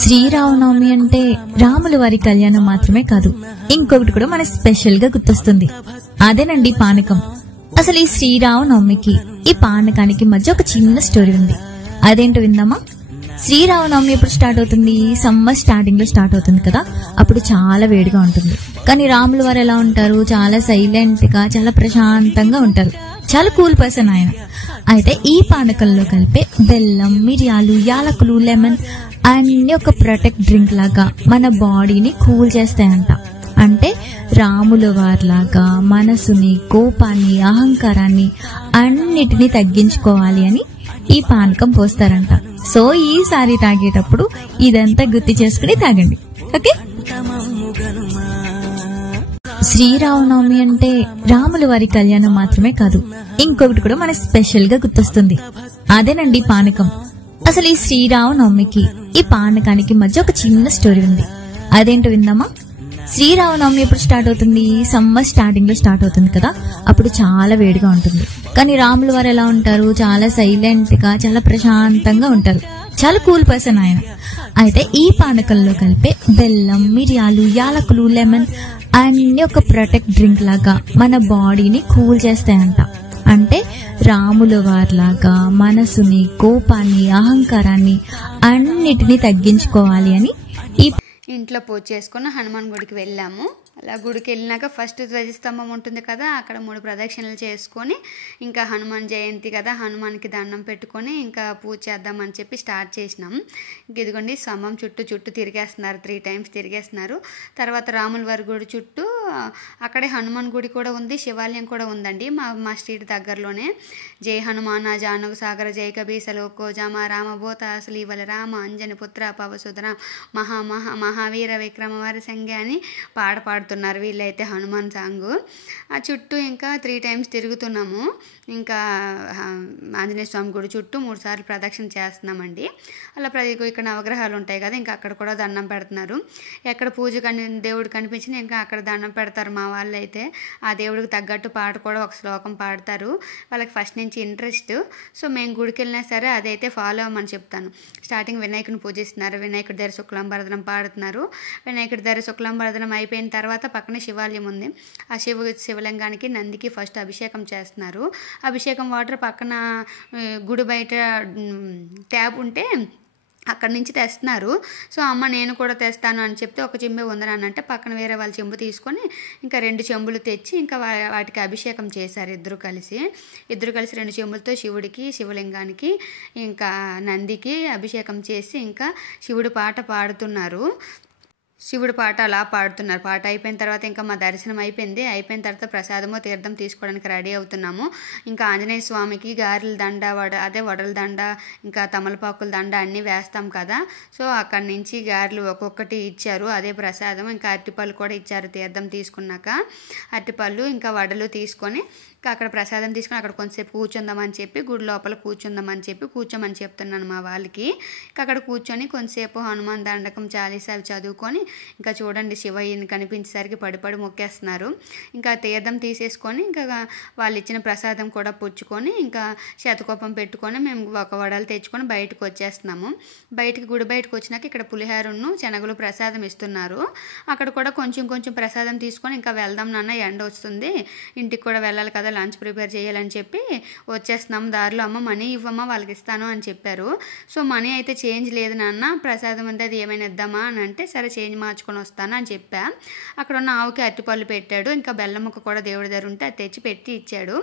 శ్రీరామనవమి అంటే రాముల వారి కళ్యాణం మాత్రమే కాదు, ఇంకొకటి కూడా మనకి స్పెషల్ గా గుర్తొస్తుంది. అదేనండి పానకం. అసలు ఈ శ్రీరామనవమికి ఈ పానకానికి మధ్య ఒక చిన్న స్టోరీ ఉంది. అదేంటో విందామా? శ్రీరామనవమి ఎప్పుడు స్టార్ట్ అవుతుంది? సమ్మర్ స్టార్టింగ్ లో స్టార్ట్ అవుతుంది కదా. అప్పుడు చాలా వేడిగా ఉంటుంది. కానీ రాముల వారు ఎలా ఉంటారు? చాలా సైలెంట్ గా, చాలా ప్రశాంతంగా ఉంటారు. చాలా కూల్ పర్సన్ ఆయన. అయితే ఈ పానకంలో కలిపే బెల్లం, మిరియాలు, యాలకులు, లెమన్ అన్ని ఒక ప్రొటెక్ట్ డ్రింక్ లాగా మన బాడీని కూల్ చేస్తాయంట. అంటే రాముల వారిలాగా మనసుని, కోపాన్ని, అహంకారాన్ని అన్నిటినీ తగ్గించుకోవాలి అని ఈ పానకం పోస్తారంట. సో ఈసారి తాగేటప్పుడు ఇదంతా గుర్తు చేసుకుని తాగండి, ఓకే? శ్రీరామనవమి అంటే రాముల వారి కళ్యాణం మాత్రమే కాదు, ఇంకొకటి కూడా మనకి స్పెషల్ గా గుర్తొస్తుంది. అదేనండి పానకం. అసలు ఈ శ్రీరామనవమికి ఈ పానకానికి మధ్య ఒక చిన్న స్టోరీ ఉంది. అదేంటో విందామా? శ్రీరామనవమి ఎప్పుడు స్టార్ట్ అవుతుంది? సమ్మర్ స్టార్టింగ్ లో స్టార్ట్ అవుతుంది కదా. అప్పుడు చాలా వేడిగా ఉంటుంది. కానీ రాముల వారు ఎలా ఉంటారు? చాలా సైలెంట్ గా, చాలా ప్రశాంతంగా ఉంటారు. చాలా కూల్ పర్సన్ ఆయన. అయితే ఈ పానకంలో కలిపే బెల్లం, మిరియాలు, యాలకులు, లెమన్ అన్ని ఒక ప్రొటెక్ట్ డ్రింక్ లాగా మన బాడీని కూల్ చేస్తాయంట. అంటే రాముల వారిలాగా మనసుని, కోపాన్ని, అహంకారాన్ని అన్నిటినీ తగ్గించుకోవాలి అని ఈ ఇంట్లో పూజ చేసుకుని హనుమాన్ గుడికి వెళ్ళాము. అలా గుడికి వెళ్ళినాక ఫస్ట్ ధ్వజస్తంభం ఉంటుంది కదా, అక్కడ 3 ప్రదక్షిణలు చేసుకొని ఇంకా హనుమాన్ జయంతి కదా, హనుమాన్కి దండం పెట్టుకొని ఇంకా పూజ చేద్దామని చెప్పి స్టార్ట్ చేసినాం. ఇదిగోండి స్తంభం చుట్టూ తిరిగేస్తున్నారు, 3 times తిరిగేస్తున్నారు. తర్వాత రాముల వారి గుడి చుట్టూ అక్కడే హనుమాన్ గుడి కూడా ఉంది, శివాలయం కూడా ఉందండి మా స్ట్రీట్ దగ్గరలోనే. జై హనుమాన జానక సాగర జై కబీసలోకో జమ రామభూత శ్రీవల రామ అంజని పుత్ర పవసుధరామ మహావీర విక్రమ వారి సంఖ్య అని పాడుతున్నారు వీళ్ళైతే హనుమాన్ సాంగ్. ఆ చుట్టూ ఇంకా 3 times తిరుగుతున్నాము. ఇంకా ఆంజనేయ స్వామి గుడి చుట్టూ 3 సార్లు ప్రదక్షిణ చేస్తున్నామండి. అలా ఇక్కడ నవగ్రహాలు ఉంటాయి కదా, ఇంకా అక్కడ కూడా దండం పెడుతున్నారు. ఎక్కడ పూజ దేవుడు కనిపించినా ఇంకా అక్కడ దండం పెడతారు మా వాళ్ళు అయితే. ఆ దేవుడికి తగ్గట్టు పాట కూడా ఒక శ్లోకం పాడతారు. వాళ్ళకి ఫస్ట్ నుంచి ఇంట్రెస్ట్. సో మేము గుడికి వెళ్ళినా సరే అదైతే ఫాలో అవ్వమని చెప్తాను. స్టార్టింగ్ వినాయకుని పూజిస్తున్నారు, వినాయకుడి దగ్గర శుక్లాంబరదనం పాడుతున్నారు. వినాయకుడి దగ్గర శుక్లాంబరదనం అయిపోయిన తర్వాత పక్కనే శివాలయం ఉంది. ఆ శివలింగానికి నందికి ఫస్ట్ అభిషేకం చేస్తున్నారు. అభిషేకం వాటర్ పక్కన గుడి బయట ట్యాప్ ఉంటే అక్కడి నుంచి తెస్తున్నారు. సో అమ్మ నేను కూడా తెస్తాను అని చెప్తే ఒక చెంబే ఉందనంటే పక్కన వేరే వాళ్ళ చెంబు తీసుకొని ఇంకా 2 చెంబులు తెచ్చి ఇంకా వాటికి అభిషేకం చేశారు. ఇద్దరు కలిసి 2 చెంబులతో శివుడికి, శివలింగానికి, ఇంకా నందికి అభిషేకం చేసి ఇంకా శివుడి పాట పాడుతున్నారు. శివుడి పాట అలా పాడుతున్నారు. పాట అయిపోయిన తర్వాత ఇంకా మా దర్శనం అయిపోయింది. అయిపోయిన తర్వాత ప్రసాదము తీర్థం తీసుకోవడానికి రెడీ అవుతున్నాము. ఇంకా ఆంజనేయ స్వామికి గారెల దండ, వడల దండ, ఇంకా తమలపాకుల దండ అన్నీ వేస్తాం కదా. సో అక్కడి నుంచి గారెలు ఒక్కొక్కటి ఇచ్చారు, అదే ప్రసాదం. ఇంకా అరటిపళ్ళు కూడా ఇచ్చారు తీర్థం తీసుకున్నాక. అరటిపళ్ళు ఇంకా వడలు తీసుకొని అక్కడ ప్రసాదం తీసుకొని అక్కడ కొంతసేపు కూర్చుందామని చెప్పి గుడి లోపల కూర్చోమని చెప్తున్నాను మా వాళ్ళకి. అక్కడ కూర్చొని కొంతసేపు హనుమాన్ దండకం, చాలీసా అవి చదువుకొని ఇంకా చూడండి శివయ్యని కనిపించేసరికి పడి మొక్కేస్తున్నారు. ఇంకా తీర్థం తీసేసుకొని ఇంకా వాళ్ళు ఇచ్చిన ప్రసాదం కూడా పుచ్చుకొని ఇంకా శతకోపం పెట్టుకొని మేము ఒక వడలు తెచ్చుకొని బయటకు వచ్చేస్తున్నాము. గుడి బయటకు వచ్చినాక ఇక్కడ పులిహోరను శనగలు ప్రసాదం ఇస్తున్నారు. అక్కడ కూడా కొంచెం ప్రసాదం తీసుకొని ఇంకా వెళ్దాం నాన్న, ఎండ వస్తుంది, ఇంటికి కూడా వెళ్ళాలి కదా, లంచ్ ప్రిపేర్ చేయాలని చెప్పి వచ్చేస్తున్నాము. దారిలో అమ్మ మనీ ఇవ్వమ్మా వాళ్ళకి ఇస్తాను అని చెప్పారు. సో మనీ అయితే చేంజ్ లేదు నాన్న, ప్రసాదం అంతా అది ఏమైనా ఇద్దామా అని అంటే సరే చేంజ్ మార్చుకొని వస్తాను అని చెప్పా. అక్కడ ఉన్న ఆవుకి అరటిపళ్ళు పెట్టాడు. ఇంకా బెల్లం ముక్క కూడా దేవుడి దగ్గర ఉంటే అది తెచ్చి పెట్టి ఇచ్చాడు.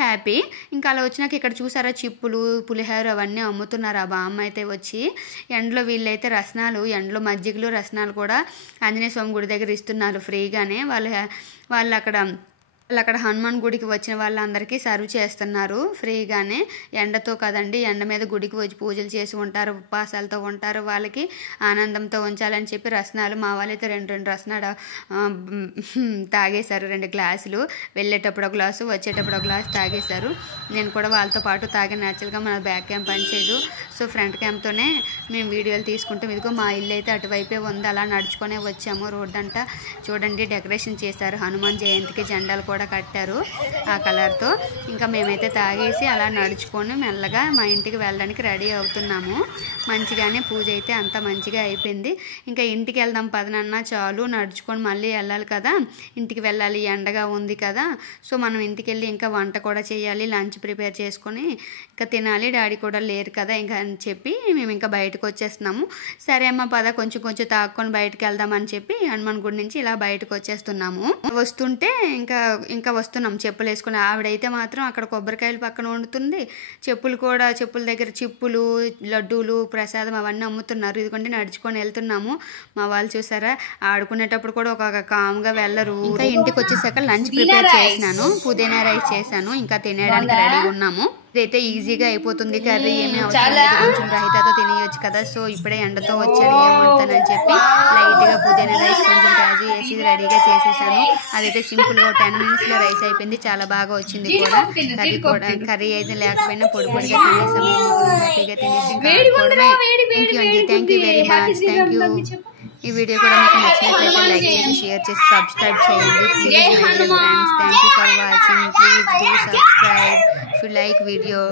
హ్యాపీ. ఇంకా అలా వచ్చినాక ఇక్కడ చూసారా చిప్పులు, పులిహోర అవన్నీ అమ్ముతున్నారు. ఆ బామ్మ అయితే వచ్చి ఎండలో వీళ్ళైతే రసనాలు, ఎండలో మజ్జిగలు, రసనాలు కూడా ఆంజనేయ స్వామి గుడి దగ్గర ఇస్తున్నారు ఫ్రీగానే. వాళ్ళు అక్కడ హనుమాన్ గుడికి వచ్చిన వాళ్ళందరికీ సర్వ్ చేస్తున్నారు ఫ్రీగానే. ఎండతో కదండి, ఎండ మీద గుడికి వచ్చి పూజలు చేసి ఉంటారు, ఉపవాసాలతో ఉంటారు, వాళ్ళకి ఆనందంతో ఉంచాలని చెప్పి రసనాలు మా వాళ్ళైతే 2 రసనాలు తాగేశారు. 2 గ్లాసులు, వెళ్ళేటప్పుడు ఒక గ్లాసు, వచ్చేటప్పుడు ఒక గ్లాసు తాగేశారు. నేను కూడా వాళ్ళతో పాటు తాగాను. యాక్చువల్గా మన బ్యాక్ క్యామ్ పనిచేయదు, సో ఫ్రంట్ క్యామ్తోనే మేము వీడియోలు తీసుకుంటాం. ఇదిగో మా ఇల్లు అయితే అటువైపే ఉంది, అలా నడుచుకునే వచ్చాము. రోడ్డు అంతా చూడండి డెకరేషన్ చేశారు. హనుమాన్ జయంతికి జెండాలు కూడా కట్టారు ఆ కలర్తో. ఇంకా మేమైతే తాగేసి అలా నడుచుకొని మెల్లగా మా ఇంటికి వెళ్ళడానికి రెడీ అవుతున్నాము. మంచిగానే పూజ అయితే అంత మంచిగా అయిపోయింది. ఇంకా ఇంటికి వెళ్దాం పదనన్నా, చాలు నడుచుకొని మళ్ళీ వెళ్ళాలి కదా, ఇంటికి వెళ్ళాలి, ఎండగా ఉంది కదా, సో మనం ఇంటికి వెళ్ళి ఇంకా వంట కూడా చేయాలి, లంచ్ ప్రిపేర్ చేసుకొని ఇంకా తినాలి, డాడీ కూడా లేరు కదా ఇంకా అని చెప్పి మేము ఇంకా బయటకు వచ్చేస్తున్నాము. సరే అమ్మ పద కొంచెం కొంచెం తాక్కొని బయటకు వెళ్దామని చెప్పి హనుమాన్ గుడి నుంచి ఇలా బయటకు వచ్చేస్తున్నాము. వస్తుంటే ఇంకా వస్తున్నాం చెప్పులు వేసుకుని. ఆవిడైతే మాత్రం అక్కడ కొబ్బరికాయలు పక్కన వండుతుంది, చెప్పుల దగ్గర చిప్పులు, లడ్డూలు, ప్రసాదం అవన్నీ అమ్ముతున్నారు. ఇదిగోండి నడుచుకొని వెళ్తున్నాము. మా వాళ్ళు చూసారా, ఆడుకునేటప్పుడు కూడా ఒక కామ్గా వెళ్ళరు. ఇంకా ఇంటికి వచ్చేసాక లంచ్ ప్రిపేర్ చేసినాను, పుదీనా రైస్ చేశాను, ఇంకా తినేయడానికి రెడీగా ఉన్నాము. ఇదైతే ఈజీగా అయిపోతుంది, కర్రీ ఏమీ అవసరం లేదు, కొంచెం రైతాతో తినేయొచ్చు కదా. సో ఇప్పుడే ఎండతో వచ్చాను, ఏం వండుతానని చెప్పి లైట్గా పుదీనా రైస్ కొంచెం కాజు వేసి రెడీగా చేసేసాను. అదైతే సింపుల్గా 10 minutesలో రైస్ అయిపోయింది, చాలా బాగా వచ్చింది కూడా. కర్రీ అయితే లేకపోయినా పొడి పొడిగా తినేసాము, హ్యాపీగా తినేసి thank you very much. Thank you. ఈ వీడియో కూడా మీకు నచ్చినట్లయితే లైక్ చేసి, షేర్ చేసి, సబ్స్క్రైబ్ చేయండి please my dear friends. Thank you for watching. Please do subscribe if you like video.